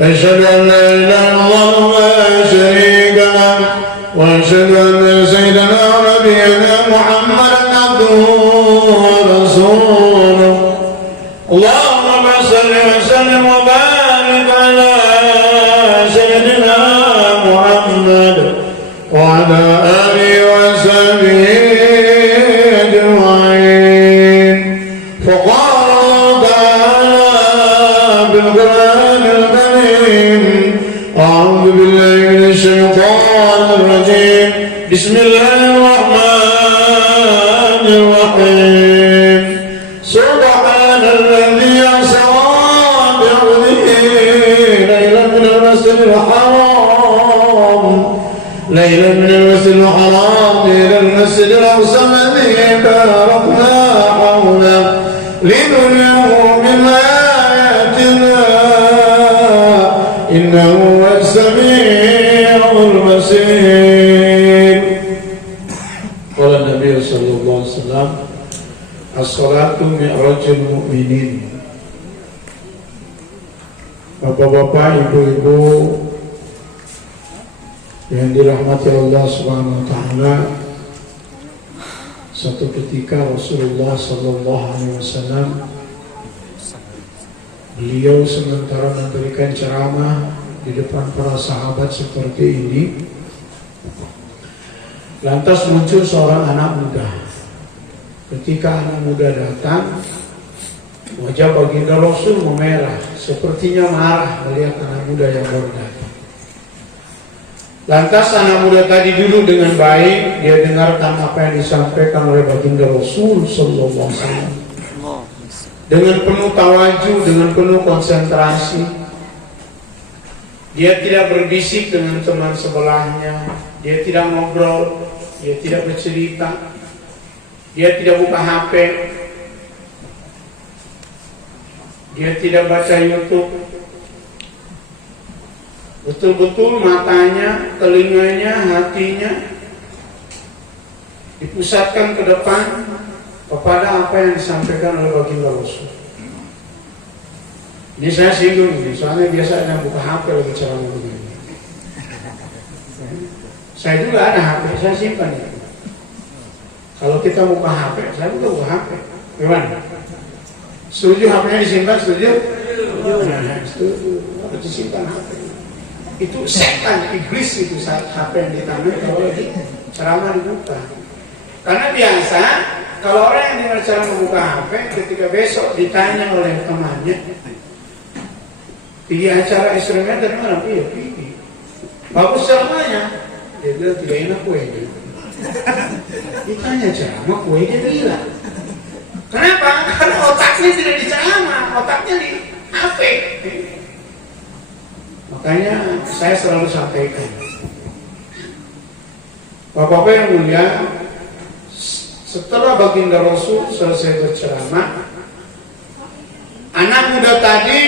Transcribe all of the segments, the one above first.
أشهد أن لا إله إلا الله لا شريك له وأشهد أن سيدنا ونبينا محمدا عبده ورسوله اللهم صل وسلم وبارك على سيدنا محمد وعلى آله وصحبه أجمعين فقال الله تعالى بالقرآن الكريم أعوذ بالله من الشيطان الرجيم بسم الله الرحمن الرحيم سبحان الذي أسرى بعبده ليلا من المسجد الحرام إلى المسجد الأقصى الذي باركنا حوله لنريه من آياتنا إنه هو السميع البصير. قال النبي صلى الله عليه وسلم الصلاة معراج المؤمنين. Bapak-bapak, ibu-ibu yang dirahmati Allah Subhanahu wa taala, satu ketika Rasulullah sallallahu alaihi wasallam beliau sementara memberikan ceramah di depan para sahabat seperti ini, lantas muncul seorang anak muda. Ketika anak muda datang, wajah baginda Rasul memerah, sepertinya marah melihat anak muda yang baru datang. Lantas anak muda tadi duduk dengan baik, dia dengarkan apa yang disampaikan oleh baginda Rasul sallallahu alaihi wasallam. Dengan penuh tawajuh, dengan penuh konsentrasi. Dia tidak berbisik dengan teman sebelahnya, dia tidak ngobrol, dia tidak bercerita, dia tidak buka HP, dia tidak baca YouTube. Betul-betul matanya, telinganya, hatinya dipusatkan ke depan kepada apa yang disampaikan oleh baginda Rasul. Ini saya singgung ini, soalnya biasa ada buka HP lagi ceramah begini. Saya juga ada HP, saya simpan itu. Kalau kita buka HP, saya juga buka HP. Gimana? Setuju HP-nya disimpan? Setuju? Nah, setuju. Harus disimpan HP. Itu setan, iblis itu saat HP yang ditanam kalau lagi ceramah dibuka. Karena biasa kalau orang yang dengar ceramah membuka HP, ketika besok ditanya oleh temannya, pergi acara instrumen dari mana? Iya, pergi. Bagus ceramahnya. Dia bilang tidak enak kuenya. Ditanya ceramah, kuenya bilang. Kenapa? Karena otaknya tidak di ceramah, otaknya di HP. Makanya saya selalu sampaikan, Bapak-bapak yang mulia, setelah baginda Rasul selesai berceramah, anak muda tadi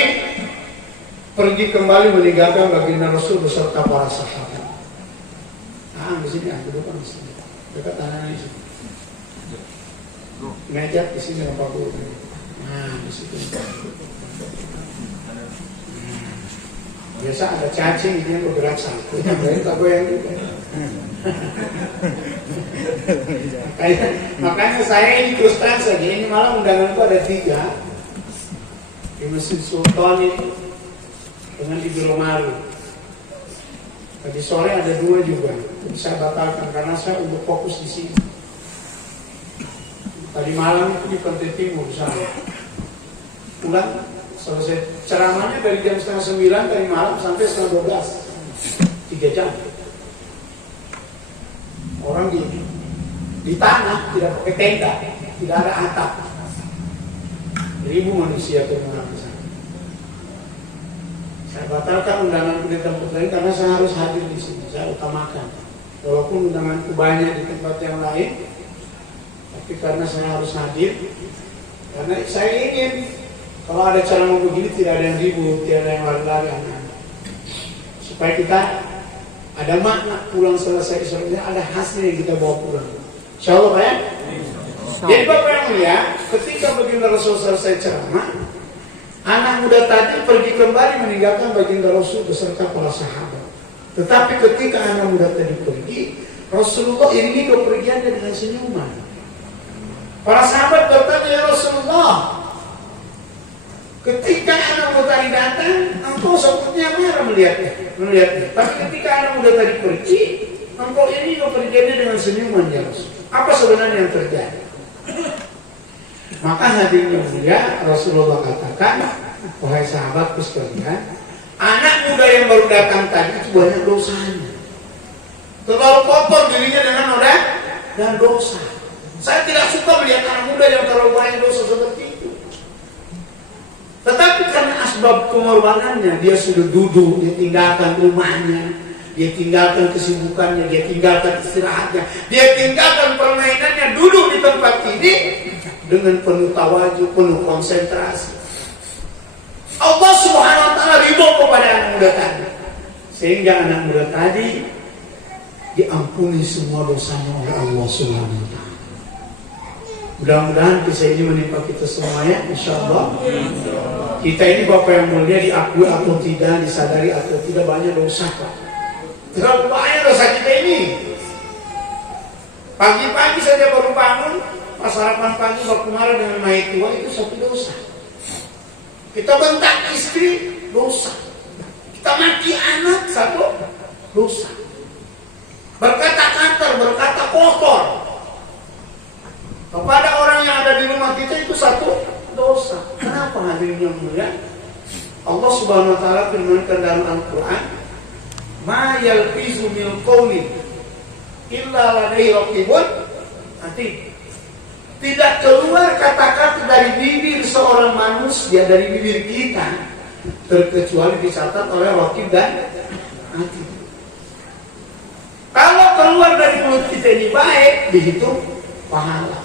pergi kembali meninggalkan baginda Rasul beserta para sahabat. Di sini, depan di sini, dekat tanahnya di sini. Meja di sini Bapak Guru. Nah, di situ. Biasa ada cacing ini yang bergerak satu, yang lain tak goyang juga. Makanya saya ini terus terang saja, ini malah undangan itu ada 3 di Masjid Sultan itu dengan di Biromaru. Tadi sore ada 2 juga, saya batalkan karena saya untuk fokus di sini. Tadi malam itu di Pantai Timur sana. Pulang selesai ceramahnya dari jam 8:30 tadi malam sampai 11:30, 3 jam. Orang di tanah, tidak pakai tenda, tidak ada atap. 1.000 manusia terkenal di sana. Saya batalkan undangan di tempat lain karena saya harus hadir di sini. Saya utamakan, walaupun undanganku banyak di tempat yang lain, tapi karena saya harus hadir, karena saya ingin kalau ada ceramah begini tidak ada yang ribut, tidak ada yang lari-lari, supaya kita ada makna pulang selesai isyaratnya, ada hasil yang kita bawa pulang. Insya Allah ya. Jadi Bapak yang mulia, ketika baginda Rasul selesai ceramah, Anak muda tadi pergi kembali meninggalkan baginda Rasul beserta para sahabat. Tetapi ketika anak muda tadi pergi, Rasulullah iringi kepergiannya dengan senyuman. Para sahabat bertanya, ya Rasulullah, ketika anak muda tadi datang, engkau sepertinya marah melihatnya. Tapi ketika anak muda tadi pergi, engkau iringi kepergiannya dengan senyuman, ya Rasul. Apa sebenarnya yang terjadi? Maka hadirin yang mulia, Rasulullah katakan, wahai sahabatku sekalian, anak muda yang baru datang tadi itu banyak dosanya. Terlalu kotor dirinya dengan noda dan dosa. Saya tidak suka melihat anak muda yang terlalu banyak dosa seperti itu. Tetapi karena asbab pengorbanannya, dia sudah duduk, dia tinggalkan rumahnya, dia tinggalkan kesibukannya, dia tinggalkan istirahatnya, dia tinggalkan permainannya, duduk di tempat ini dengan penuh tawajuh, penuh konsentrasi. Allah Subhanahu wa ta'ala ridho kepada anak muda tadi, sehingga anak muda tadi diampuni semua dosanya oleh Allah Subhanahu wa ta'ala. Mudah-mudahan kisah ini menimpa kita semuanya, insyaAllah. Kita ini Bapak yang mulia, diakui atau tidak, disadari atau tidak, banyak dosa Pak. Terlalu banyak dosa kita ini. Pagi-pagi saja baru bangun, pas sarapan pagi baku marah dengan mai tua, itu satu dosa. Kita bentak istri, dosa. Kita maki anak, satu dosa. Berkata kasar, berkata kotor kepada orang yang ada di rumah kita, itu satu dosa. Kenapa hadirin yang mulia? Allah Subhanahu wa ta'ala firmankan dalam Al-Quran, ma yalfizu min qawlin illa ladaihi raqibun atid. Tidak keluar kata-kata dari bibir seorang manusia, dari bibir kita, terkecuali dicatat oleh raqib dan atid. Kalau keluar dari mulut kita ini baik, dihitung pahala.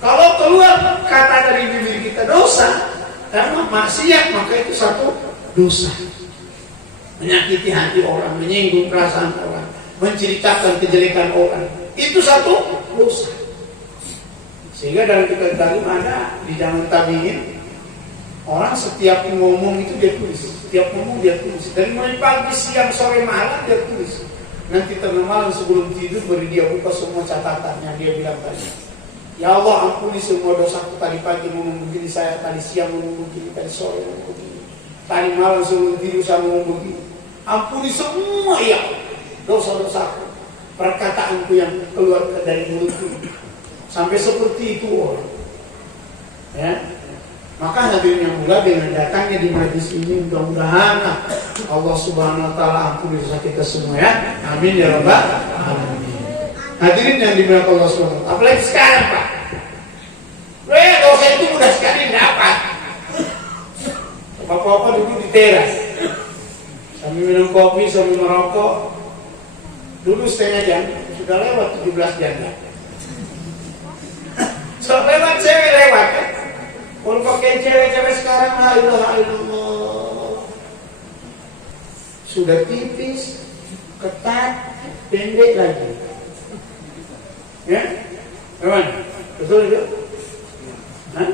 Kalau keluar kata dari bibir kita dosa, karena maksiat, maka itu satu dosa. Menyakiti hati orang, menyinggung perasaan orang, menceritakan kejelekan orang, itu satu dosa. Sehingga dalam kitab Talim ada di zaman tabi'in, orang setiap ngomong itu dia tulis, setiap ngomong dia tulis, dari mulai pagi, siang, sore, malam dia tulis. Nanti tengah malam sebelum tidur baru dia buka semua catatannya, dia bilang tadi, ya Allah ampuni semua dosaku, tadi pagi ngomong begini, saya tadi siang ngomong begini, tadi sore ngomong begini, tadi malam sebelum tidur saya ngomong begini. Ampuni semua ya dosa-dosaku, perkataanku yang keluar dari mulutku, sampai seperti itu orang. Ya, maka hadirin yang mulia, dengan datangnya di majlis ini, mudah-mudahan Allah Subhanahu wa ta'ala ampuni dosa kita semua ya. Amin ya rabbal alamin. Hadirin yang dimuliakan Allah Subhanahu wa ta'ala, apalagi sekarang Pak, dosa itu mudah sekali dapat. Bapak-bapak duduk di teras sambil minum kopi, sambil merokok, dulu setengah jam, sudah lewat 17 jam. So lewat cewek lewat kan. Kalau pakai cewek-cewek sekarang, la ilaha illallah, sudah tipis, ketat, pendek lagi. Ya, teman, betul itu? Hah?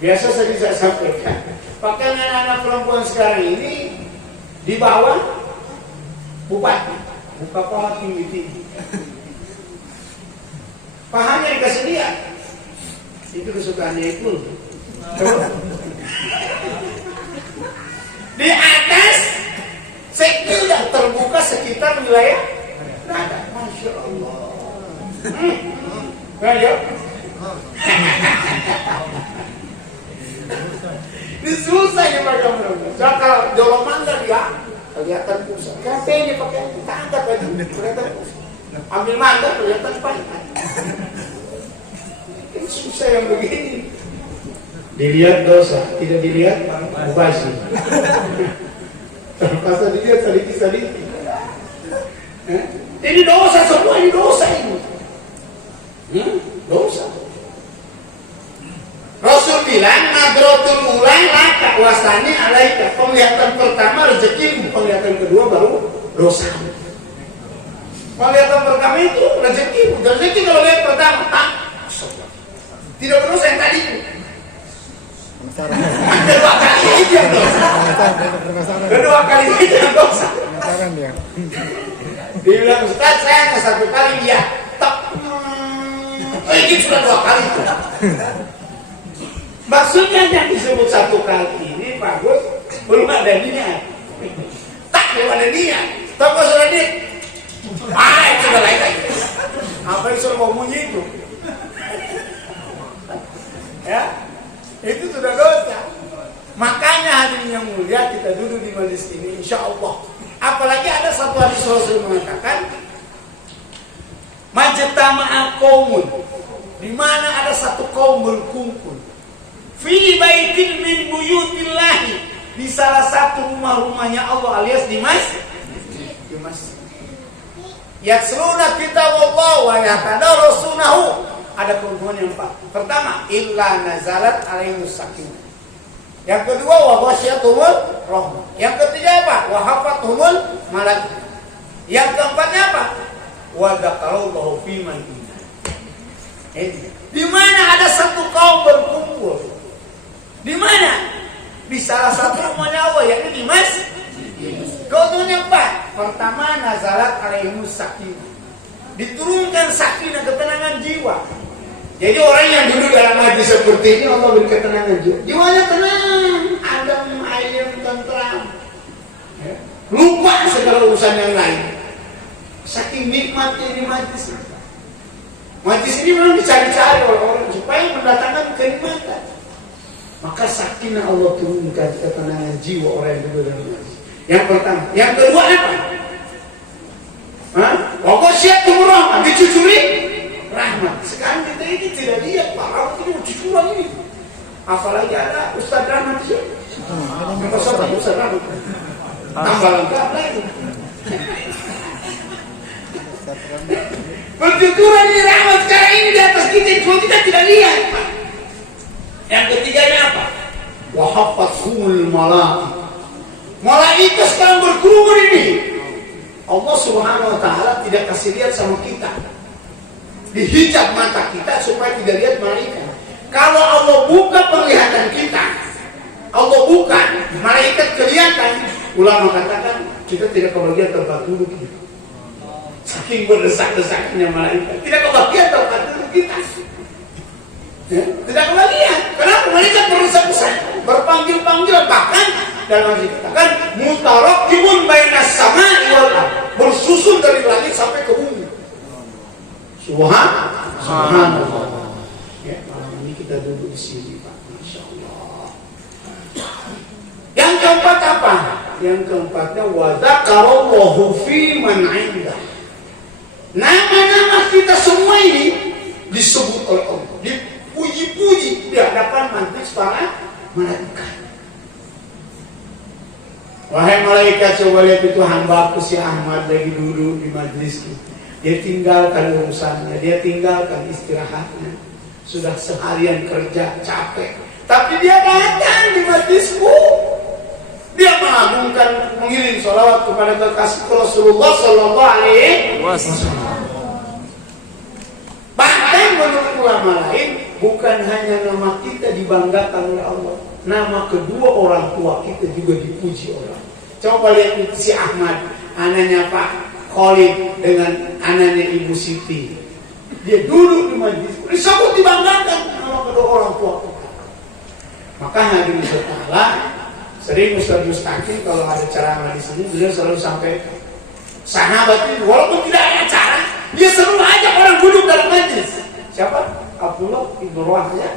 Biasa saya sampaikan, pakaian anak-anak perempuan sekarang ini di bawah bupati, buka paha tinggi-tinggi, pahanya dikasih dia. Itu kesukaannya itu. Di atas sekitar terbuka sekitar wilayah dada. Masya Allah. Ayo. Ini susah ya Pak Kamil. Kalau jolong mangga dia kelihatan pusat. Kenapa ini pakai kita angkat lagi kelihatan pusat. Ambil mangga kelihatan panjang. Ini susah yang begini. Dilihat dosa, tidak dilihat mubazir. Terpaksa dilihat sedikit-sedikit. Ini dosa, semua ini dosa ini. Dosa. Rasul bilang, nadrotul mulai laka wasani alaika. Penglihatan pertama rezekimu, penglihatan kedua baru dosa. Penglihatan pertama itu rezekimu. Rezeki kalau lihat pertama, tidak berdosa yang tadi. Kedua kali itu yang dosa. Kedua kali itu yang dosa. Dia. Dia bilang, Ustaz, saya hanya 1 kali. Iya. Tak. Ini sudah 2 kali. Maksudnya yang disebut 1 kali ini bagus, belum ada niat. Tak belum ada niat. Tak pas sudah niat. Itu sudah lain lagi. Apa yang suruh ngomong itu? Ya, itu sudah dosa. Makanya hadirin yang mulia, kita duduk di majelis ini, insya Allah. Apalagi ada satu hadis Rasul mengatakan, majtama'a qaumun, di mana ada satu kaum berkumpul, fi baitin min buyutillahi, di salah satu rumah-rumahnya Allah alias di masjid. Yasluna kitabullah wa yatadarasunahu. Ada keuntungan yang 4. Pertama, illa nazalat alaihimus sakinah. Yang kedua, wa ghasyiyatuhumur rahmah. Yang ketiga apa? Wa hafathumul malaikah. Yang keempatnya apa? Wa dzakarallahu fi man indah. Di mana ada satu kaum berkumpul? Di mana? Di salah satu rumahnya Allah, yakni di masjid. Keuntungan yang 4. Pertama, nazalat alaihimus sakinah. Diturunkan sakinah, ketenangan jiwa. Jadi orang yang duduk dalam majlis seperti ini, Allah beri ketenangan jiwa. Jiwanya tenang, adem, ayem, tentram. Lupa segala urusan yang lain. Saking nikmatnya di majlis. Majlis ini memang dicari-cari oleh orang supaya mendatangkan kenikmatan. Maka sakinah Allah turunkan ketenangan jiwa orang yang duduk dalam majlis. Yang pertama. Yang kedua apa? Pokok siap rahmat, dicucuri rahmat. Sekarang kita ini tidak lihat Pak Rahmat ini cucuran ini. Apalagi ada Ustaz Rahmat sih. Yang Ustaz Rahmat. Tambah lengkap lagi. Pencucuran ini rahmat sekarang ini di atas kita, cuma kita tidak lihat. Yang ketiganya apa? Wa hafathumul malaikah. Malaikat sekarang berkerumun ini. Allah Subhanahu wa taala tidak kasih lihat sama kita. Dihijab mata kita supaya tidak lihat malaikat. Kalau Allah buka penglihatan kita, Allah buka, malaikat kelihatan, ulama katakan kita tidak kebagian tempat duduk kita. Saking berdesak-desaknya malaikat, tidak kebagian tempat duduk kita. Ya, tidak kebagian. Kenapa? Malaikat berdesak-desak, berpanggil-panggilan, bahkan dalam hadis dikatakan mutarakibun bainas sama'i wal ardh, bersusun dari langit sampai ke bumi. Subhanallah. Ya, malam ini kita duduk di sini, Pak. Masya Allah. Yang keempat apa? Yang keempatnya wa dzakarallahu fi man 'indah. Nama-nama kita semua ini disebut oleh Allah, dipuji-puji di hadapan majelis para malaikat. Wahai malaikat, coba lihat itu hamba aku si Ahmad lagi duduk di majelis kita. Dia tinggalkan urusannya, dia tinggalkan istirahatnya. Sudah seharian kerja, capek. Tapi dia datang di majelisku. Dia mengagungkan, mengirim sholawat kepada kekasih Rasulullah Sallallahu Alaihi Wasallam. Bahkan menurut ulama lain, bukan hanya nama kita dibanggakan oleh Allah, nama kedua orang tua kita juga dipuji oleh Allah. Coba lihat itu si Ahmad, anaknya Pak Khalid dengan anaknya Ibu Siti. Dia duduk di majlis, disebut dibanggakan nama kedua orang tua kita. Maka hadirin sekalian, sering Ustaz Mustaqim kalau ada ceramah di sini, beliau selalu sampaikan, sahabat itu walaupun tidak ada acara, dia selalu ajak orang duduk dalam majlis. Siapa? Abdullah ibn Rawahah.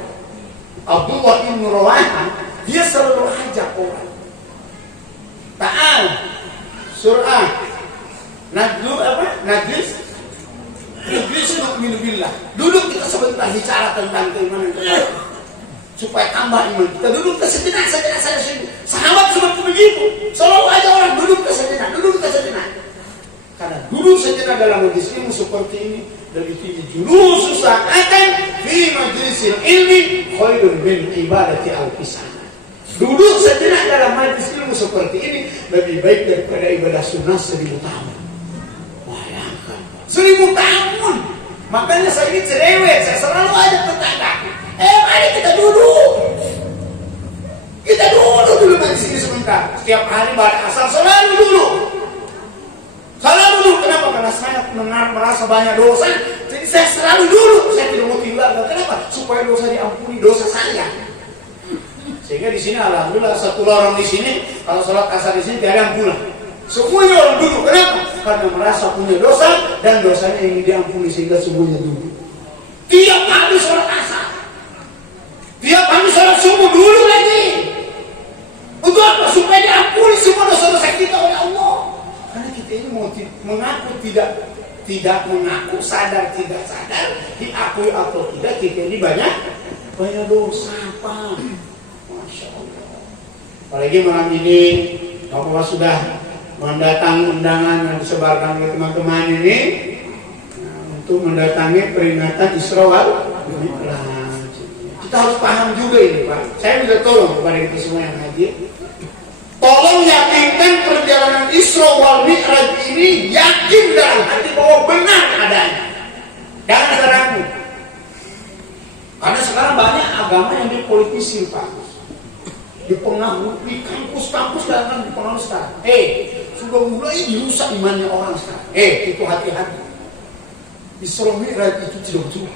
Abdullah ibn Rawahah, dia selalu ajak orang. Ta'al surah Najlu apa? Najlis nu'minu billah. Duduk kita sebentar bicara tentang keimanan kita supaya tambah iman kita. Duduk ke sejenak saja saya sini. Sahabat seperti begitu. Selalu aja orang duduk ke sejenak, duduk ke sejenak. Karena duduk sejenak dalam majlis ilmu seperti ini lebih tinggi julusus sa'atan fi majlisil ilmi khairun min ibadati al-qisah. Duduk sejenak dalam majlis ilmu seperti ini lebih baik daripada ibadah sunnah 1000 tahun. Bayangkan 1000 tahun. Makanya saya ini cerewet, saya selalu ajak tetangga. Mari kita duduk. Kita duduk dulu kita setiap hari pada asal selalu dulu. Selalu dulu. Kenapa? Karena saya merasa banyak dosa. Jadi saya selalu dulu. Saya tidak mau tinggalkan. Kenapa? Supaya dosa diampuni dosa saya. Sehingga di sini alhamdulillah satu orang di sini kalau sholat asar di sini tidak ada yang pulang. Semuanya orang dulu. Kenapa? Karena merasa punya dosa dan dosanya ingin diampuni sehingga semuanya dulu. Tiap kali sholat asar, tiap kali sholat subuh dulu lagi. Untuk apa? Supaya diampuni semua dosa-dosa kita oleh Allah. Karena kita ini mau mengaku tidak mengaku, sadar tidak sadar, diakui atau tidak, kita ini banyak dosa apa? Masya Allah. Apalagi malam ini Bapak sudah mendatangi undangan yang disebarkan oleh teman-teman ini untuk mendatangi peringatan Isra wal Mi'raj. Kita harus paham juga ini Pak. Saya bisa tolong kepada kita semua yang hadir. Tolong yakinkan perjalanan Isra wal Mi'raj ini yakin dalam hati bahwa benar adanya. Jangan ragu. Karena sekarang banyak agama yang dipolitisir Pak. Dipengaruhi di kampus-kampus dan dipengaruhi sekarang. Sudah mulai dirusak imannya orang sekarang. Itu hati-hati. Isra Mi'raj itu tidak betul.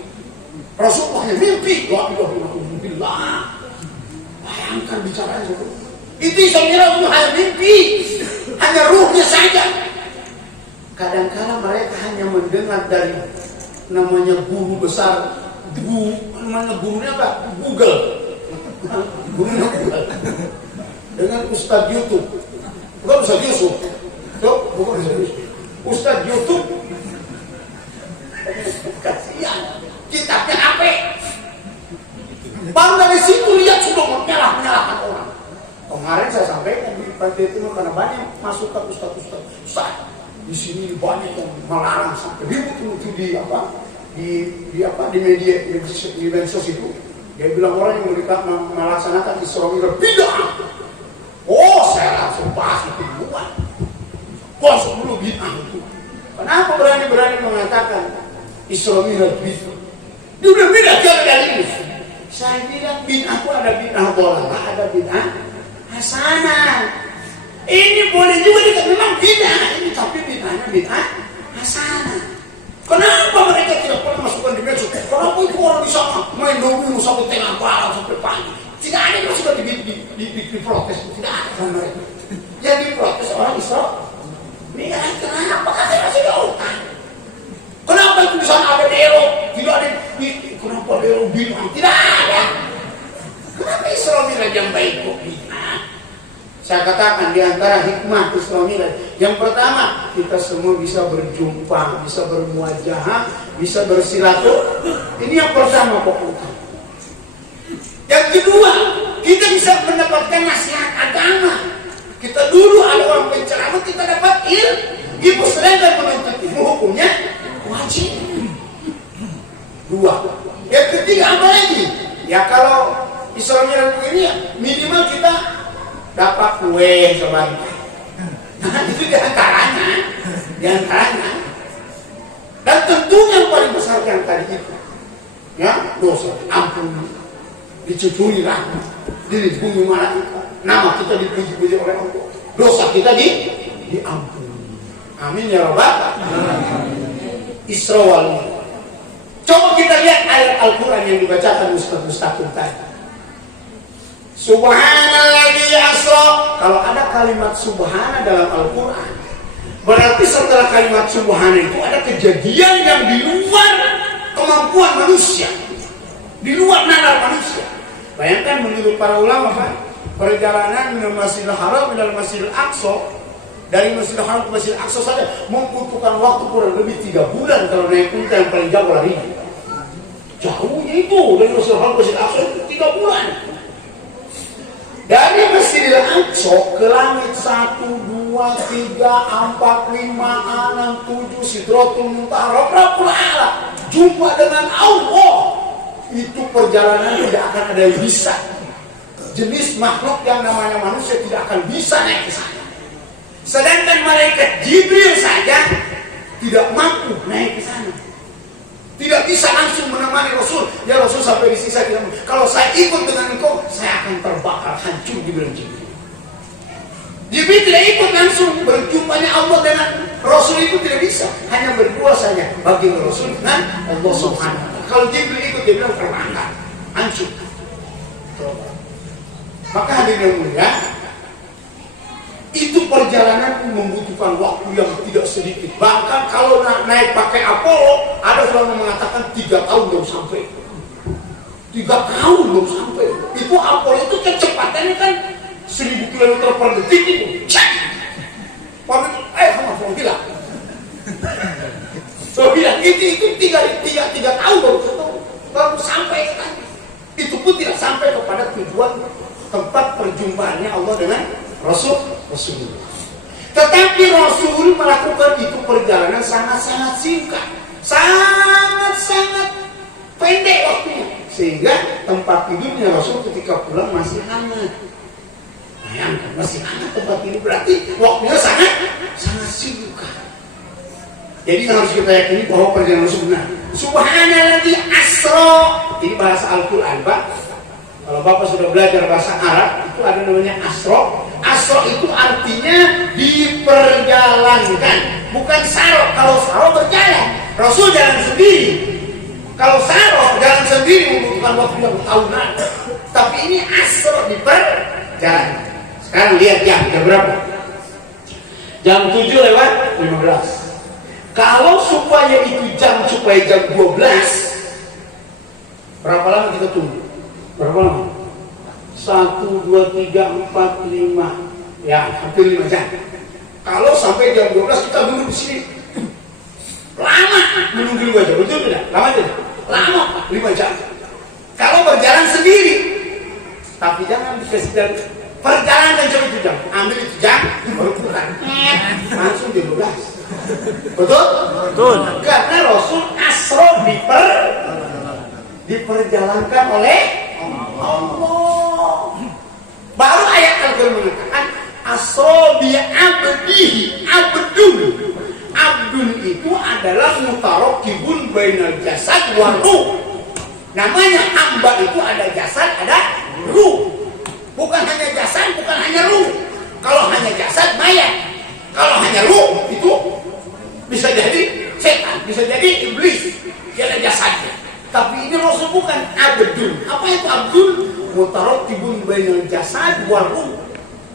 Rasulullah hanya mimpi. La ilaha illallah. Bayangkan bicaranya itu. Itu Isra Mi'raj itu hanya mimpi. Hanya ruhnya saja. Kadang-kadang mereka hanya mendengar dari namanya guru besar. Namanya gurunya apa? Google. Gurunya Google. Dengan Ustadz YouTube. Bukan Ustadz Yusuf. Bukan Ustadz Yusuf. Ustadz YouTube. Kasihan. Kitabnya apa? Baru dari situ lihat sudah menyalahkan orang. Kemarin saya sampaikan di Pantai Timur karena banyak masukan Ustadz. Di sini banyak yang melarang sampai ribut di media di medsos itu. Dia bilang orang yang melaksanakan Isra Mi'raj bid'ah. Saya langsung bahas itu duluan. Dulu bid'ah itu. Kenapa berani mengatakan Isra Mi'raj bid'ah? Dia udah bid'ah jalan dari ini. Saya bilang bid'ah itu ada bid'ah dhalalah, ada bid'ah hasanah. Ini boleh juga dikatakan memang bid'ah ini, tapi bid'ahnya bid'ah hasanah. Kenapa mereka tidak pernah masukkan di medsos? Kenapa itu orang bisa main domino sampai tengah malam sampai pagi? Tidak ada yang masukkan di protes, tidak ada mereka. Yang diprotes orang Isra Mi'raj. Kenapa kasih masih diurutan? Kenapa itu di sana ada Nero? Tidak ada. Kenapa Nero bilang? Tidak ada. Kenapa Isra Mi'raj yang baik kok bid'ah? Saya katakan di antara hikmah Isra Mi'raj, yang pertama kita semua bisa berjumpa, bisa bermuajahah, bisa bersilaturahmi. Ini yang pertama pokoknya. Yang kedua, kita bisa mendapatkan nasihat agama. Kita dulu ada orang penceramah, kita dapat ilmu, sedangkan menuntut ilmu hukumnya wajib. Dua. Yang ketiga apa lagi? Ya kalau Isra Mi'raj ini minimal kita dapat kue sebanyak. Nah, itu diantaranya. Dan tentunya yang paling besar yang tadi itu, ya dosa ampun, dicuturi rahmat, dilindungi malaikat, nama kita dipuji-puji oleh Allah, dosa kita diampuni. Amin ya rabbal alamin. Isra wal Mi'raj. Coba kita lihat ayat Al-Quran yang dibacakan Ustaz Mustaqim tadi. Subhanalladzi asra. Kalau ada kalimat subhana dalam Al-Quran, berarti setelah kalimat subhana itu ada kejadian yang di luar kemampuan manusia, di luar nalar manusia. Bayangkan menurut para ulama Pak, perjalanan dari Masjidil Haram ke Masjidil Aqsa, dari Masjidil Haram ke Masjidil Aqsa saja membutuhkan waktu kurang lebih 3 bulan kalau naik unta yang paling jauh lari. Jauhnya itu dari Masjidil Haram ke Masjidil Aqsa itu 3 bulan. Dari Masjidil Aqsa ke langit 1, 2, 3, 4, 5, 6, 7 Sidratul Muntaha Rabbul A'la, jumpa dengan Allah. Itu perjalanan tidak akan ada yang bisa. Jenis makhluk yang namanya manusia tidak akan bisa naik ke sana. Sedangkan malaikat Jibril saja tidak mampu naik ke sana. Tidak bisa langsung menemani Rasul. Ya Rasul sampai di sisa, kalau saya ikut dengan engkau, saya akan terbakar hancur di bulan Jibril. Jibril tidak ikut langsung berjumpanya Allah dengan Rasul itu tidak bisa, hanya berdua saja bagi Rasul dan Allah Subhanahu wa taala. Kalau Jibril ikut dia bilang terangkat, hancur. Maka hadirin yang mulia, itu perjalanan membutuhkan waktu yang tidak sedikit. Bahkan kalau naik pakai Apollo, ada orang yang mengatakan 3 tahun belum sampai. 3 tahun belum sampai. Itu Apollo itu kecepatannya kan 1000 km per detik itu. Kamu bilang. So bilang itu 3 tahun baru sampai kan. Itu pun tidak sampai kepada tujuan tempat perjumpaannya Allah dengan Rasulullah. Tetapi Rasul melakukan itu perjalanan sangat-sangat singkat, sangat-sangat pendek waktunya, sehingga tempat tidurnya Rasul ketika pulang masih hangat. Bayangkan, masih hangat tempat tidur, berarti waktunya sangat singkat. Jadi harus kita yakini bahwa perjalanan Rasul benar. Subhanalladzi asra, ini bahasa Al-Quran, Pak. Kalau Bapak sudah belajar bahasa Arab, itu ada namanya asra. Asra itu artinya diperjalankan, bukan saro. Kalau saro berjalan, Rasul jalan sendiri. Kalau saro jalan sendiri membutuhkan waktu yang tahunan. Tapi ini asra, diperjalankan. Sekarang lihat jam berapa? Jam 7:15. Kalau supaya itu supaya jam 12, berapa lama kita tunggu? Berapa lama? 1, 2, 3, 4, 5, ya hampir 5 jam. Kalau sampai jam 12 kita duduk di sini, lama menunggu 5 jam, betul tidak? Lama tidak? Lama, 5 jam. Kalau berjalan sendiri, tapi jangan dikasih perjalanan jam itu jam, ambil itu jam, baru putar, langsung jam 12. Betul? Betul. Karena Rasul asro diperjalankan oleh Allah. Baru ayat Al-Quran mengatakan asro bi abdihi, abdul. Abdul itu adalah mutarakibun bainal jasad wa ruh. Namanya hamba itu ada jasad, ada ruh. Bukan hanya jasad, bukan hanya ruh. Kalau hanya jasad mayat. Kalau hanya ruh itu bisa jadi setan, bisa jadi iblis. Dia ada jasadnya. Tapi ini Rasul bukan abdul. Apa itu abdul? Mutarakibun bainal jasad wa ruh.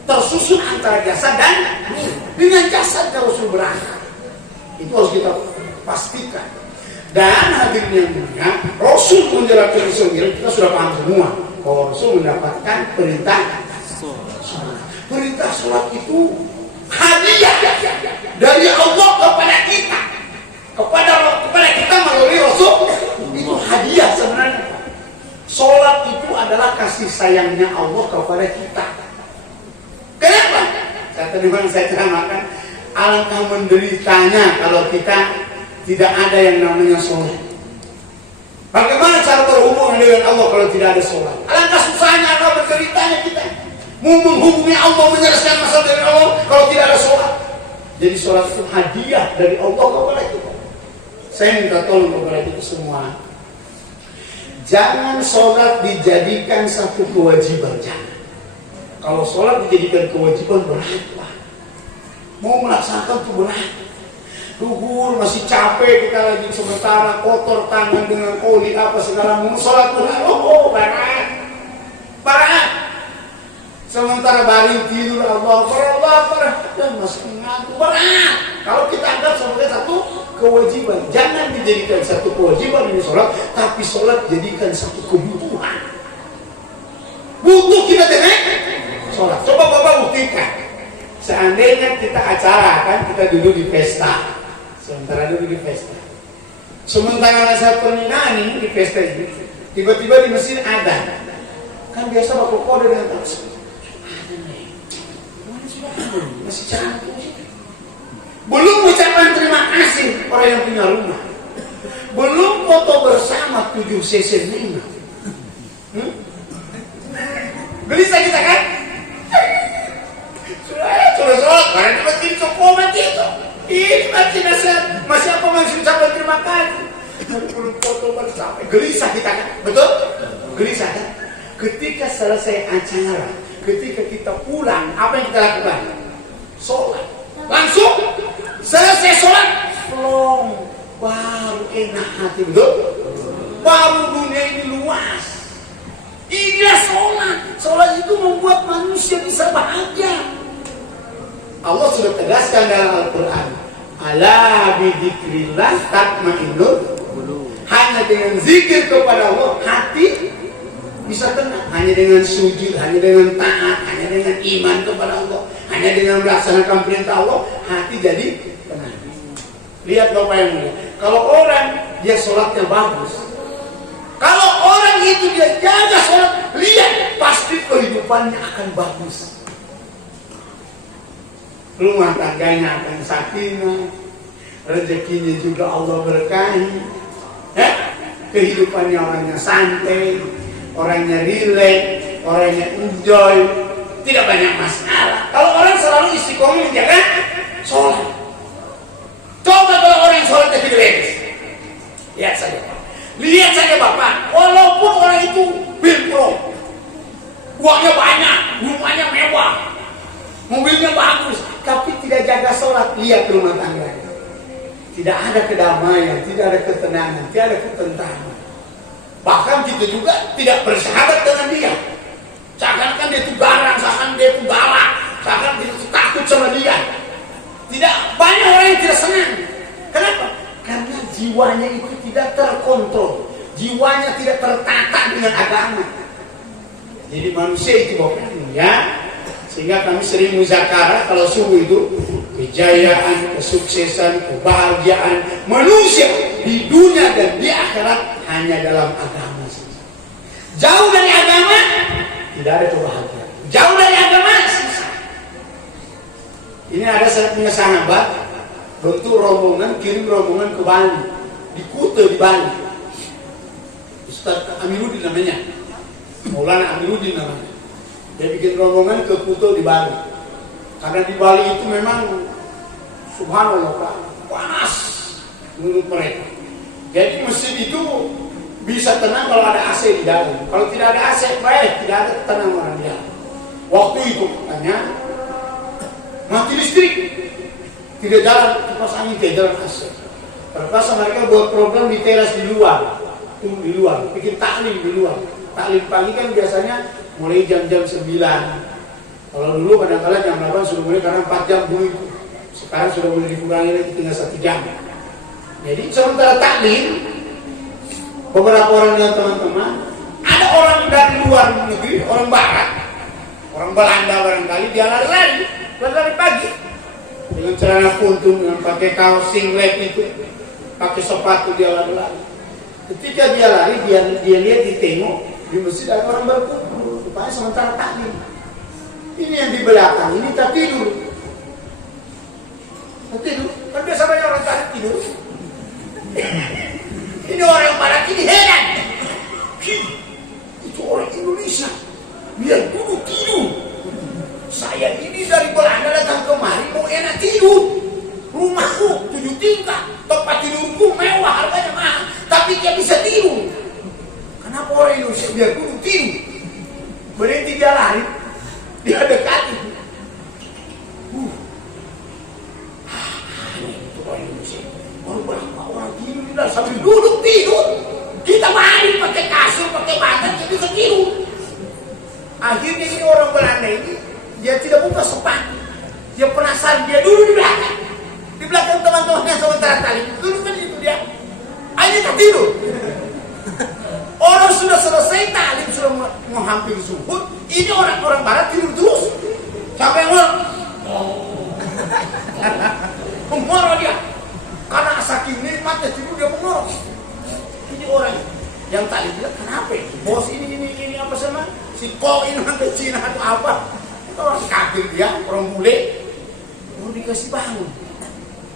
Tersusun antara jasad dan ruh. Dengan jasadnya Rasul berangkat. Itu harus kita pastikan. Dan hadirin yang mulia, Rasul menjalankan sembilan, kita sudah paham semua bahwa Rasul mendapatkan perintah sholat. Perintah sholat itu hadiah dari Allah kepada kita, kepada kita melalui Rasul. Itu hadiah sebenarnya. Sholat itu adalah kasih sayangnya Allah kepada kita. Kenapa? Saya terangkan, alangkah menderitanya kalau kita tidak ada yang namanya sholat. Bagaimana cara berhubungan dengan Allah kalau tidak ada sholat? Alangkah susahnya, alangkah menderitanya kita. Mau menghubungi Allah, menyelesaikan masalah dari Allah kalau tidak ada sholat. Jadi sholat itu hadiah dari Allah kepada kita. Saya minta tolong kepada kita semua, jangan sholat dijadikan satu kewajiban. Jangan. Kalau sholat dijadikan kewajiban, berat lah. Mau melaksanakan itu berat. Duhur masih capek, kita lagi sementara kotor tangan dengan oli apa segala macam. Sholat berat, berat. Sementara baring tidur Allah dan masih mengantuk, berat. Kalau kita anggap sebagai satu kewajiban, jangan dijadikan satu kewajiban ini sholat, tapi sholat jadikan satu kebutuhan. Butuh kita dengan sholat. Coba Bapak buktikan. Seandainya kita acara kan, kita duduk di pesta. Sementara duduk di pesta. Sementara saat pernikahan ini di pesta ini, tiba-tiba di mesin ada. Kan biasa Bapak kode dengan taksi. Masih cantik. Belum ucapan terima kasih orang yang punya rumah. Belum foto bersama 7 cc 5. Gelisah kita kan? Sudah sholat, karena di masjid cukup mati itu. Ini masih nasihat, masih apa masih ucapan terima kasih. Belum foto bersama, gelisah kita kan? Betul? Gelisah kan? Ketika selesai acara, ketika kita pulang, apa yang kita lakukan? sholat. Langsung selesai sholat, plong, baru enak hati, betul? Baru dunia ini luas. Inilah sholat. Sholat itu membuat manusia bisa bahagia. Allah sudah tegaskan dalam Al-Quran, ala bidzikrillah tatmainnul qulub. Hanya dengan zikir kepada Allah hati bisa tenang. Hanya dengan sujud, hanya dengan taat, hanya dengan iman kepada Allah, hanya dengan melaksanakan perintah Allah, hati jadi tenang. Lihat Bapak yang mulia, kalau orang dia sholatnya bagus, kalau orang itu dia jaga sholat, lihat pasti kehidupannya akan bagus. Rumah tangganya akan sakinah, rezekinya juga Allah berkahi, kehidupannya orangnya santai, orangnya rileks, orangnya enjoy, tidak banyak masalah. Kalau orang selalu istiqomah menjaga sholat. Coba kalau orang sholatnya tidak beres, lihat saja Bapak, walaupun orang itu bilpro, uangnya banyak, rumahnya mewah, mobilnya bagus, tapi tidak jaga sholat, lihat rumah tangganya. Tidak ada kedamaian, tidak ada ketenangan, tidak ada ketentraman. Bahkan kita juga tidak bersahabat dengan dia. Seakan-akan dia itu garang, seakan dia itu galak, seakan dia itu takut sama dia. Tidak banyak orang yang tidak senang. Kenapa? Karena jiwanya itu tidak terkontrol, jiwanya tidak tertata dengan agama. Jadi manusia itu bukan ya. Sehingga kami sering muzakarah kalau subuh itu kejayaan, kesuksesan, kebahagiaan manusia di dunia dan di akhirat hanya dalam agama saja. Jauh dari agama tidak ada kebahagiaan. Jauh dari agama sisa. Ini ada saya punya sahabat bentuk rombongan, kirim rombongan ke Bali, di Kuta di Bali. Ustaz Amiruddin namanya, Maulana Amiruddin namanya. Dia bikin rombongan ke Kuta di Bali. Karena di Bali itu memang subhanallah Pak, panas menurut mereka. Jadi mesin itu bisa tenang kalau ada AC di dalam. Kalau tidak ada AC, tidak ada tenang orang di dalam. Waktu itu katanya mati listrik, tidak jalan kipas angin, tidak jalan AC. Terpaksa mereka buat program di teras di luar, di luar, bikin taklim di luar. Taklim pagi kan biasanya mulai jam-jam 9. Kalau dulu kadang-kadang jam 8 sudah mulai, karena 4 jam dulu itu. Sekarang sudah mulai dikurangi lagi tinggal 1 jam. Jadi sementara taklim, beberapa orang dan teman-teman, ada orang dari luar negeri, orang barat, orang Belanda barangkali, dia lari pagi dengan celana kuntum, dengan pakai kaos singlet itu, pakai sepatu dia lari. Ketika dia lari, dia lihat di tengok di masjid ada orang berkumpul, rupanya sementara taklim. Ini yang di belakang ini tak tidur. Kan biasa banyak orang tak tidur. Ini orang barat ini heran. Itu orang Indonesia, dia dulu tidur. Saya ini dari Belanda datang kemari mau enak tidur. Rumahku 7 tingkat, tempat tidurku mewah, harganya mahal, tapi dia bisa tidur. Kenapa orang Indonesia biar dulu tidur? Berhenti dia lari, dia dekati. Itu orang Indonesia. Baru berapa orang tidur sambil duduk tidur. Kita main pakai kasur, pakai bantal, dia bisa tidur. Akhirnya ini orang Belanda ini, dia tidak buka sepatu. Dia penasaran, dia duduk di belakang. Di belakang teman-temannya sementara tali. Duduk kan itu dia. Akhirnya tak tidur. Orang sudah selesai talim, sudah mau hampir zuhur, ini orang-orang barat tidur terus. Sampai mengorok dia. Karena saking nikmatnya tidur dia mengorok. Ini orang yang tadi bilang, kenapa? Bos ini apa sama? Si Ko ini orang ke Cina atau apa? Itu orang kafir dia, orang bule. Mau dikasih bangun.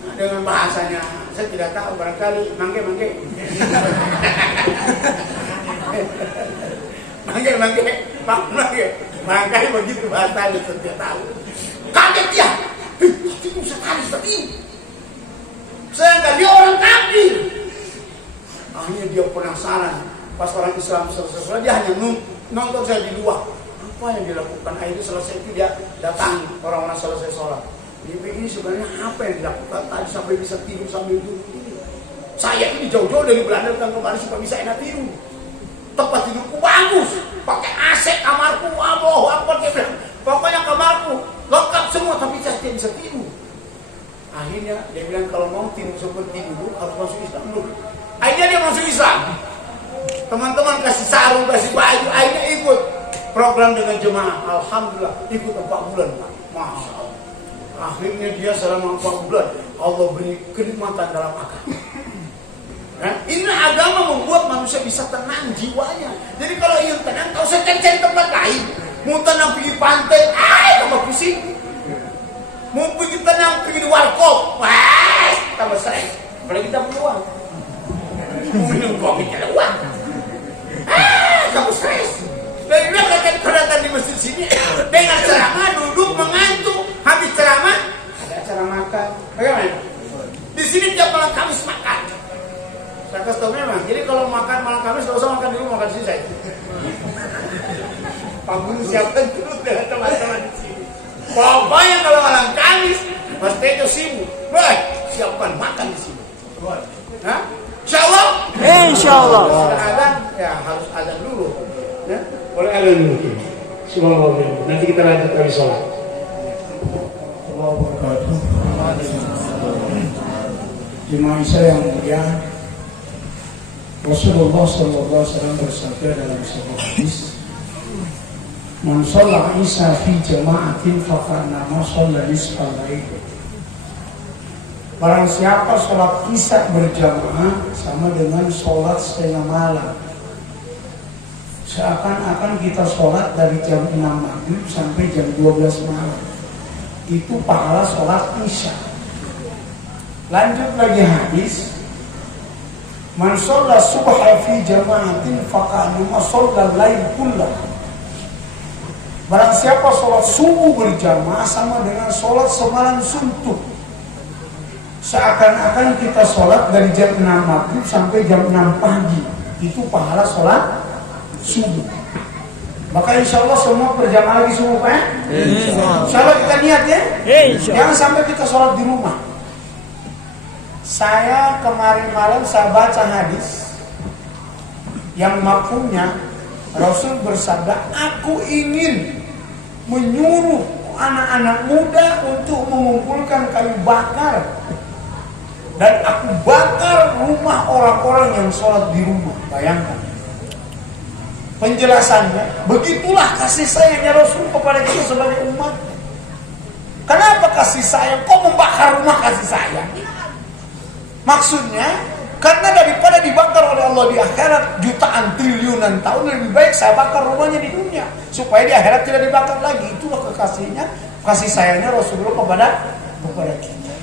Nah, dengan bahasanya, saya tidak tahu, barangkali mangke. Mangke. Barangkali begitu bahasanya, saya tidak tahu. Kaget dia. Itu sekali seperti ini. Sedangkan dia orang kafir. Akhirnya dia penasaran. Pas orang Islam selesai, dia hanya nonton saya di luar. Apa yang dilakukan? Akhirnya selesai itu dia datang orang-orang selesai sholat. Ini sebenarnya apa yang dilakukan tadi sampai bisa tidur sambil duduk ini? Saya ini jauh-jauh dari Belanda datang kemari supaya bisa enak tidur. Tempat tidurku bagus, pakai AC kamarku, Allahu Akbar dia bilang. Pokoknya kamarku lengkap semua, tapi saya tidak bisa tidur. Akhirnya dia bilang kalau mau tidur seperti dulu harus masuk Islam dulu. Akhirnya dia masuk Islam. Teman-teman kasih sarung, kasih baju, akhirnya ikut program dengan jemaah. Alhamdulillah ikut 4 bulan, Pak. Masya Allah. Akhirnya dia selama 4 bulan Allah beri kenikmatan dalam agama. Ini agama membuat manusia bisa tenang jiwanya. Jadi kalau ingin tenang, kau usah cari tempat lain. Mau tenang pergi pantai, tambah pusing. Mau pergi tenang pergi di warkop, tambah stres. Apalagi kita punya uang. Mau minum kopi tidak ada uang, tambah stres. Dari bilang kelihatan di masjid sini dengan ceramah duduk mengantuk. Habis ceramah ada acara makan. Bagaimana? Di sini tiap malam Kamis makan. Saya kasih tahu memang. Jadi kalau makan malam Kamis tidak usah makan di rumah, makan di sini saya. Panggung siapkan terus dengan teman-teman di sini. Pokoknya kalau malam Kamis Mas Tejo sibuk. Siapkan makan di sini. Insya Allah. Insya Allah. Sudah azan, ya harus azan dulu. Ya? Boleh azan dulu. Subhanallah. Nanti kita lanjut kali sholat. Jemaah Isya yang mulia, Rasulullah SAW bersabda dalam sebuah hadis, "Man shalla Isya fi jama'atin faqannama shalla nisfal lail." Barang siapa sholat Isya berjamaah sama dengan sholat setengah malam. Seakan-akan kita sholat dari jam 6 maghrib sampai jam 12 malam. Itu pahala sholat Isya. Lanjut lagi hadis, man sholla subha fi jama'atin faqannama sholla lail kullah. Barang siapa sholat subuh berjamaah sama dengan sholat semalam suntuk. Seakan-akan kita sholat dari jam 6 maghrib sampai jam 6 pagi. Itu pahala sholat subuh. Maka insya Allah semua berjamaah lagi subuh, Pak. Insya Allah kita niat ya. Jangan sampai kita sholat di rumah. Saya kemarin malam saya baca hadis yang mafhumnya Rasul bersabda, aku ingin menyuruh anak-anak muda untuk mengumpulkan kayu bakar dan aku bakar rumah orang-orang yang sholat di rumah. Bayangkan. Penjelasannya, begitulah kasih sayangnya Rasul kepada kita sebagai umat. Kenapa kasih sayang? Kok membakar rumah kasih sayang? Maksudnya, karena daripada dibakar oleh Allah di akhirat jutaan triliunan tahun, lebih baik saya bakar rumahnya di dunia supaya di akhirat tidak dibakar lagi. Itulah kekasihnya, kasih sayangnya Rasulullah kepada kita.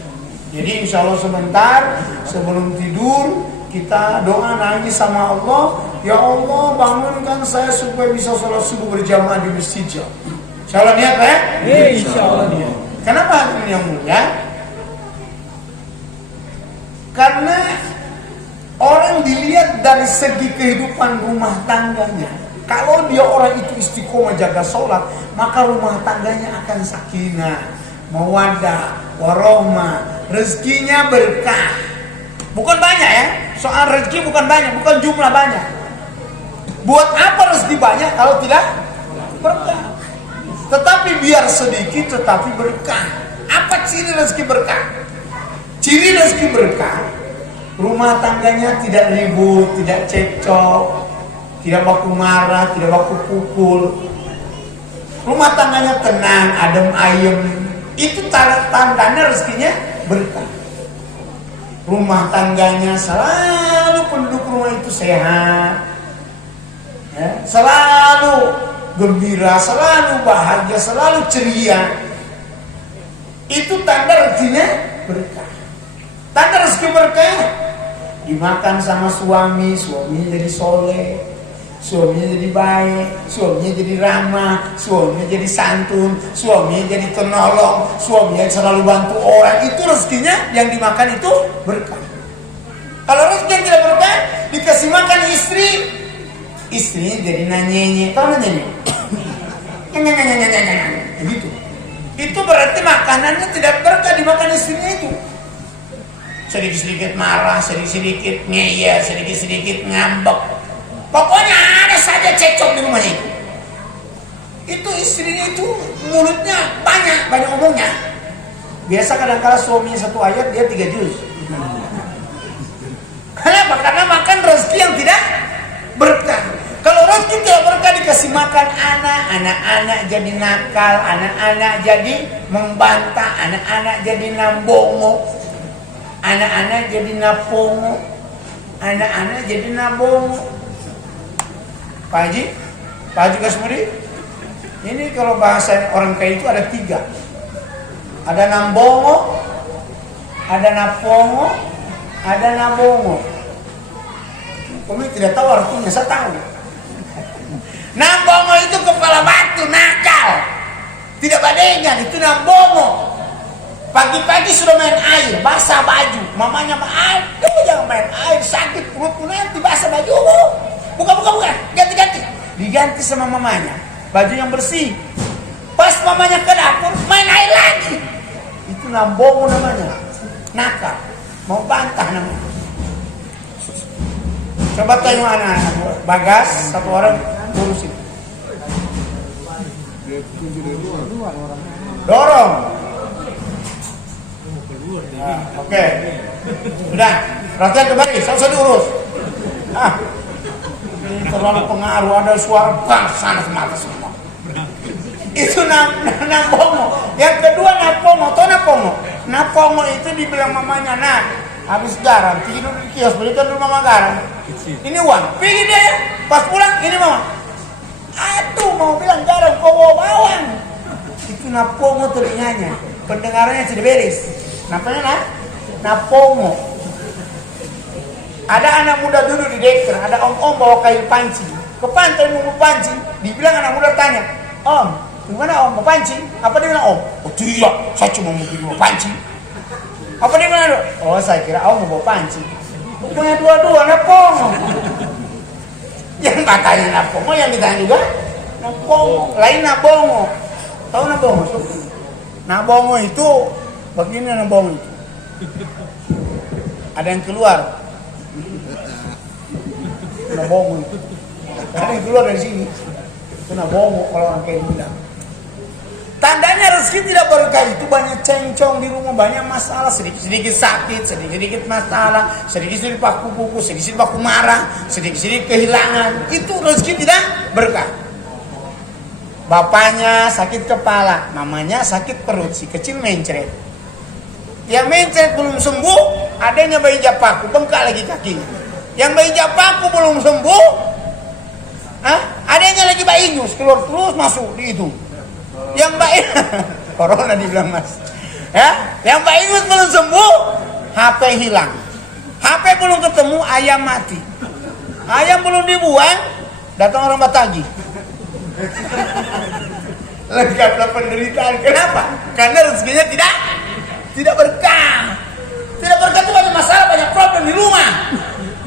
Jadi insya Allah sebentar sebelum tidur kita doa nangis sama Allah, ya Allah bangunkan saya supaya bisa sholat subuh berjamaah di masjid. Insya Allah niat ya? Insya Allah niat. Kenapa hadirin yang mulia? Karena orang dilihat dari segi kehidupan rumah tangganya. Kalau dia orang itu istiqomah jaga sholat, maka rumah tangganya akan sakinah, mawaddah, warahmah, rezekinya berkah. Bukan banyak ya, soal rezeki bukan banyak, bukan jumlah banyak. Buat apa rezeki banyak kalau tidak berkah? Tetapi biar sedikit tetapi berkah. Apa ciri rezeki berkah? Ciri rezeki berkah, rumah tangganya tidak ribut, tidak cekcok, tidak baku marah, tidak baku pukul. Rumah tangganya tenang, adem ayem. Itu tandanya rezekinya berkah. Rumah tangganya selalu penduduk rumah itu sehat, ya, selalu gembira, selalu bahagia, selalu ceria. Itu tanda rezekinya berkah. Tanda rezeki berkah, dimakan sama suami, suaminya jadi soleh, suaminya jadi baik, suaminya jadi ramah, suaminya jadi santun, suaminya jadi penolong, suaminya selalu bantu orang. Itu rezekinya yang dimakan itu berkah. Kalau rezeki yang tidak berkah, dikasih makan istri, istrinya jadi nanyenye. Tahu nanyenye? Gitu. itu berarti makanannya tidak berkah dimakan istrinya itu. Sedikit-sedikit marah, sedikit-sedikit ngeyel, sedikit-sedikit ngambek. Pokoknya ada saja cekcok di rumahnya itu. Itu istrinya itu mulutnya banyak omongnya. Biasa kadang-kala suaminya satu ayat, dia 3 juz. Kenapa? Karena makan rezeki yang tidak berkah. Kalau rezeki tidak berkah dikasih makan anak-anak jadi nakal, anak-anak jadi membantah, anak-anak jadi nambongo, anak-anak jadi napongo, anak-anak jadi nabongo. Pak Haji Kasmudi, ini kalau bahasa orang kaya itu ada 3. Ada nambongo, ada napongo, ada nabongo. Kami tidak tahu artinya, saya tahu. Nambongo itu kepala batu, nakal, tidak badengan, itu nambongo. Pagi-pagi sudah main air, basah baju. Mamanya aduh jangan main air, sakit perutku nanti basah baju. Bukan, ganti. Diganti sama mamanya, baju yang bersih. Pas mamanya ke dapur, main air lagi. Itu nambongo namanya, nakal, mau bantah namanya. Coba tanya anak-anak, Bagas, satu orang urusin. Dorong. Nah, oke. Sudah, perhatian kembali, saya diurus. Ini terlalu pengaruh, ada suara bang sana semata semua. Itu napongo. Yang kedua napongo, tau napongo? Napongo itu dibilang mamanya, nah habis garam, tidur di kios, belikan dulu mama garam. Ini uang, pergi deh. Pas pulang, ini mama. Aduh, mau bilang garam, kau bawa bawang. Itu napongo telinganya, pendengarannya tidak beres. Napanya napongo. Ada anak muda dulu di Deker, ada om bawa kail pancing. Ke pantai mau pancing, dibilang anak muda tanya, Om, gimana Om mau pancing? Apa dia bilang Om? Oh tidak, saya cuma mau pancing. Apa dia bilang? Oh saya kira Om mau bawa pancing. Punya dua-dua napongo. Yang katanya napongo, yang ditanya juga napongo. Lain nabongo. Tahu nabongo? Nabongo itu begini nabongo itu. Ada yang keluar. Nabongo itu. Ada yang keluar dari sini. Itu nabongo kalau orang kayak bilang. Tandanya rezeki tidak berkah itu banyak cencong di rumah, banyak masalah, sedikit-sedikit sakit, sedikit-sedikit masalah, sedikit-sedikit baku buku, sedikit-sedikit baku marah, sedikit-sedikit kehilangan. Itu rezeki tidak berkah. Bapaknya sakit kepala, mamanya sakit perut, si kecil mencret. Yang mencret belum sembuh, adanya bayi japaku, bengkak lagi kakinya. Yang bayi japaku belum sembuh, adanya lagi bayi ingus, keluar terus masuk di itu. Yang baik corona dibilang mas, ya. Yang baik itu belum sembuh, HP hilang, HP belum ketemu, ayam mati, ayam belum dibuang, datang orang Batagi. Lengkaplah penderitaan. Kenapa? Karena rezekinya tidak berkah. Tidak berkah itu banyak masalah, banyak problem di rumah.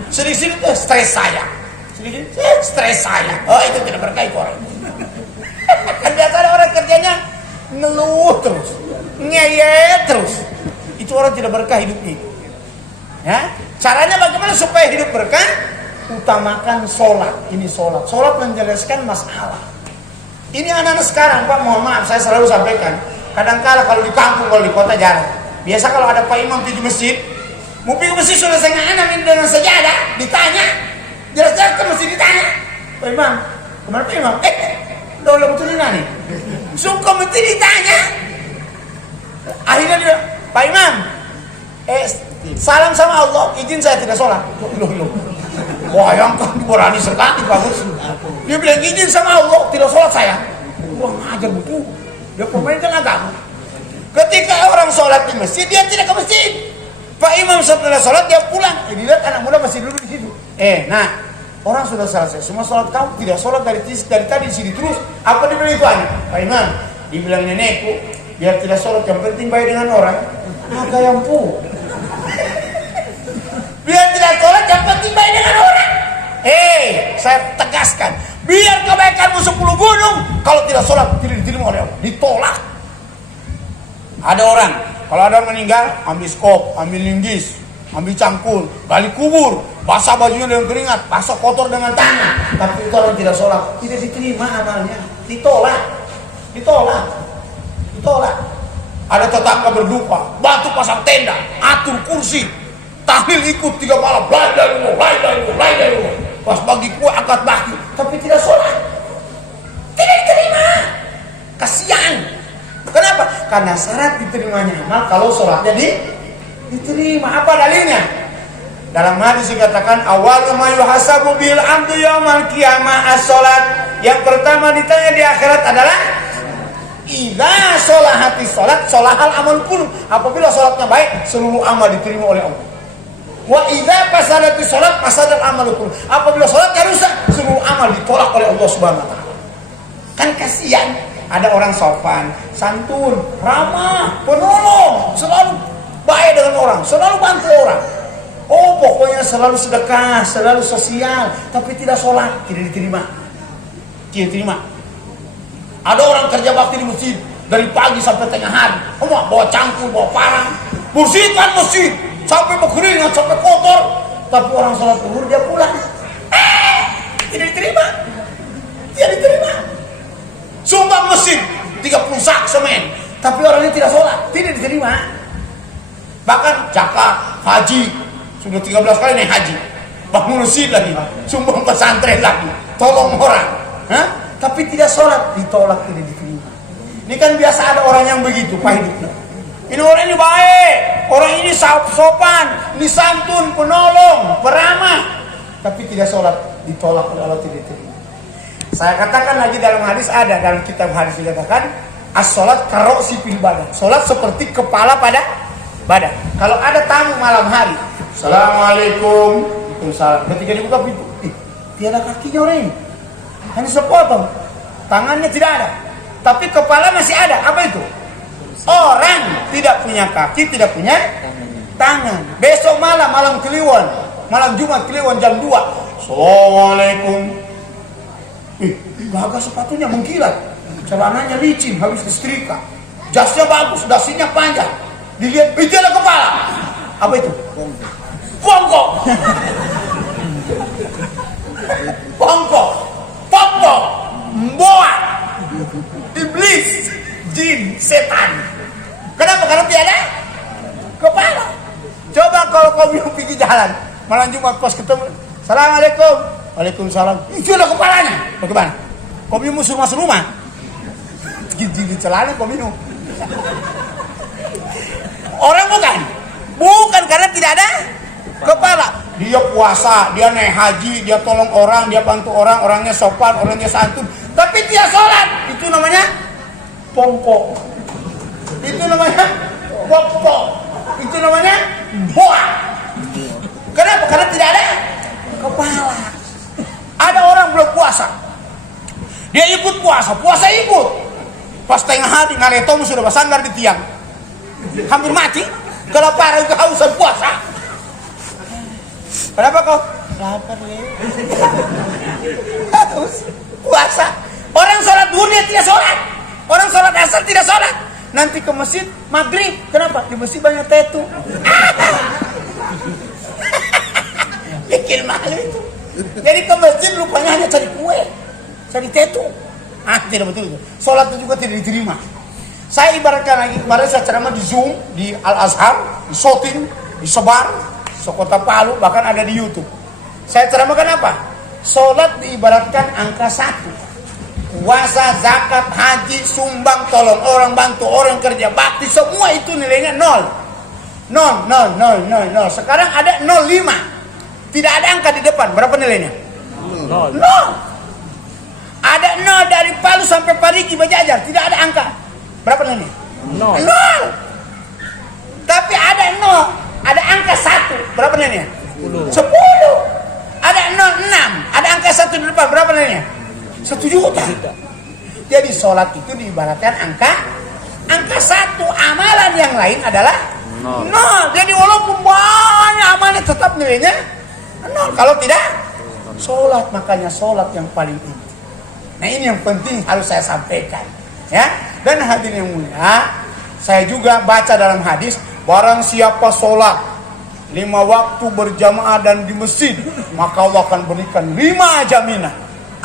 Sedikit stres saya, sedikit stres saya. Oh itu tidak berkah itu orang. Kan biasanya orang kerjanya ngeluh terus, ngeyel terus. Itu orang tidak berkah hidupnya. Ya, caranya bagaimana supaya hidup berkah? Utamakan sholat. Ini sholat. Sholat menjelaskan masalah. Ini anak-anak sekarang, Pak, mohon maaf, saya selalu sampaikan. Kadang-kala kalau di kampung, kalau di kota jarang. Biasa kalau ada Pak Imam pergi masjid, mau pergi masjid sudah setengah anak dengan sajadah, ditanya, jelas-jelas ke masjid ditanya, Pak Imam, kemana Pak Imam? Udah betul ini nih. Suka mesti ditanya. Akhirnya dia, Pak Imam, salam sama Allah, izin saya tidak sholat. Loh. Bayangkan berani sekali bagus. Dia bilang izin sama Allah, tidak sholat saya. Wah ngajar betul. Dia pemainkan agama. Ketika orang sholat di masjid, dia tidak ke masjid. Pak Imam setelah sholat dia pulang. Dilihat anak muda masih duduk di situ. Nah, orang sudah selesai. Semua sholat kamu tidak sholat dari tadi di sini terus. Apa dibilang itu anak? Pak Imam, dibilang nenekku, biar tidak sholat yang penting baik dengan orang. Maka yang pu. Biar tidak sholat yang penting baik dengan orang. Saya tegaskan, biar kebaikanmu 10 gunung, kalau tidak sholat tidak diterima oleh Allah, ditolak. Ada orang, kalau ada orang meninggal, ambil skop, ambil linggis, ambil cangkul, gali kubur, basah bajunya dengan keringat, basah kotor dengan tangan. Tapi itu orang tidak sholat, tidak diterima amalnya, ditolak. Ada tetangga berduka, bantu pasang tenda, atur kursi, tahlil ikut 3 malam, lain. Pas bagi kue angkat baki, tapi tidak sholat, tidak diterima. Kasihan. Kenapa? Karena syarat diterimanya amal kalau sholatnya diterima. Apa dalilnya? Dalam hadis dikatakan awal ma yuhasabu bil abdu yaumal qiyamah as-sholat. Yang pertama ditanya di akhirat adalah idza sholahati sholat sholahal amal kullu. Apabila sholatnya baik, seluruh amal diterima oleh Allah. Wa idza fasadati sholat fasadal amal kullu. Apabila sholatnya rusak, seluruh amal ditolak oleh Allah Subhanahu wa taala. Kan kasihan. Ada orang sopan, santun, ramah, penolong, selalu baik dengan orang, selalu bantu orang. Oh, pokoknya selalu sedekah, selalu sosial, tapi tidak sholat, tidak diterima. Tidak diterima. Ada orang kerja bakti di masjid dari pagi sampai tengah hari, bawa cangkul, bawa parang, bersihkan masjid sampai berkeringat, sampai kotor, tapi orang sholat zuhur dia pulang. Tidak diterima. Tidak diterima. Sumbang mesin 30 sak semen, tapi orangnya tidak sholat, tidak diterima. Bahkan zakat, haji, sudah 13 kali naik haji, bangun masjid lagi, sumbang pesantren lagi, tolong orang, tapi tidak sholat, ditolak, tidak diterima. Ini kan biasa ada orang yang begitu pak hidupnya. Ini orang ini baik, orang ini sopan, ini santun, penolong, peramah, tapi tidak sholat, ditolak oleh Allah, tidak diterima. Saya katakan lagi dalam hadis, ada dalam kitab hadis dikatakan as-sholat karo'si fil badan. Sholat seperti kepala pada badan. Kalau ada tamu malam hari, assalamualaikum, waalaikumsalam. Ketika dibuka pintu, tiada kakinya orang ini, hanya sepotong, tangannya tidak ada, tapi kepala masih ada. Apa itu? Orang tidak punya kaki, tidak punya tangan. Besok malam Kliwon, malam Jumat Kliwon jam 2, assalamualaikum. Gagal sepatunya mengkilat, celananya licin habis disetrika, jasnya bagus, dasinya panjang, dilihat itu ada kepala. Apa itu? Bongkok. Pokok, mboa, iblis, jin, setan. Kenapa? Karena tiada kepala. Coba kalau kau bingung pergi jalan malam Jumat pas ketemu, assalamualaikum, waalaikumsalam, itu ada kepalanya. Bagaimana? Kau minum musuh masuk rumah, gigi celana kau minum. Orang bukan karena tidak ada kepala. Dia puasa, dia naik haji, dia tolong orang, dia bantu orang, orangnya sopan, orangnya santun, tapi dia sholat. Itu namanya pongkok. Itu namanya pokok. Itu namanya boa. Kenapa? Karena tidak ada kepala. Ada orang belum puasa, dia ikut puasa ikut. Pas tengah hari ngaretom sudah bersandar di tiang, hampir mati, kelaparan, kehausan puasa. Kenapa kau? Lapar ya. Haus puasa. Orang sholat duhur dia tidak sholat, orang sholat asar tidak sholat. Nanti ke masjid maghrib, kenapa? Di masjid banyak tetu. Bikin malu itu. Jadi ke masjid rupanya hanya cari kue, cari tetu. Tidak betul itu. Sholatnya juga tidak diterima. Saya ibaratkan lagi, kemarin saya ceramah di Zoom, di Al-Azhar, di Soting, di Sebar, sekota Palu, bahkan ada di YouTube. Saya ceramahkan apa? Sholat diibaratkan angka 1. Puasa, zakat, haji, sumbang, tolong orang, bantu orang, kerja bakti, semua itu nilainya 0. Sekarang ada 0,5. Tidak ada angka di depan. Berapa nilainya? 0. Ada 0 dari Palu sampai Parigi Bajajar. Tidak ada angka. Berapa nilainya? 0. Tapi ada 0. Ada angka 1. Berapa nilainya? 10. Ada 06. Ada angka 1 di depan. Berapa nilainya? 1 juta. Jadi sholat itu diibaratkan angka 1. Amalan yang lain adalah 0. Jadi walaupun banyak amalan tetap nilainya 0. Kalau tidak sholat, makanya sholat yang paling inti. Nah ini yang penting harus saya sampaikan, ya. Dan hadirin yang mulia, Saya juga baca dalam hadis, barang siapa sholat 5 waktu berjamaah dan di masjid, maka Allah akan berikan 5 jaminan.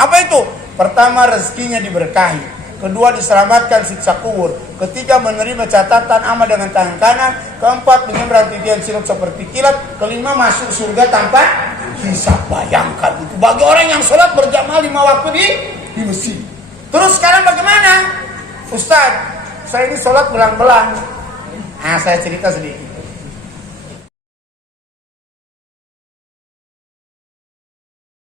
Apa itu? Pertama, rezekinya diberkahi. Kedua, diselamatkan siksa kubur. Ketiga, menerima catatan amal dengan tangan kanan. Keempat, menyeberang titian sirup seperti kilat. Kelima, masuk surga tanpa hisab. Bayangkan itu bagi orang yang sholat berjamaah 5 waktu di masjid. Terus sekarang bagaimana? Ustaz, saya ini sholat belang-belang. Saya cerita sedikit.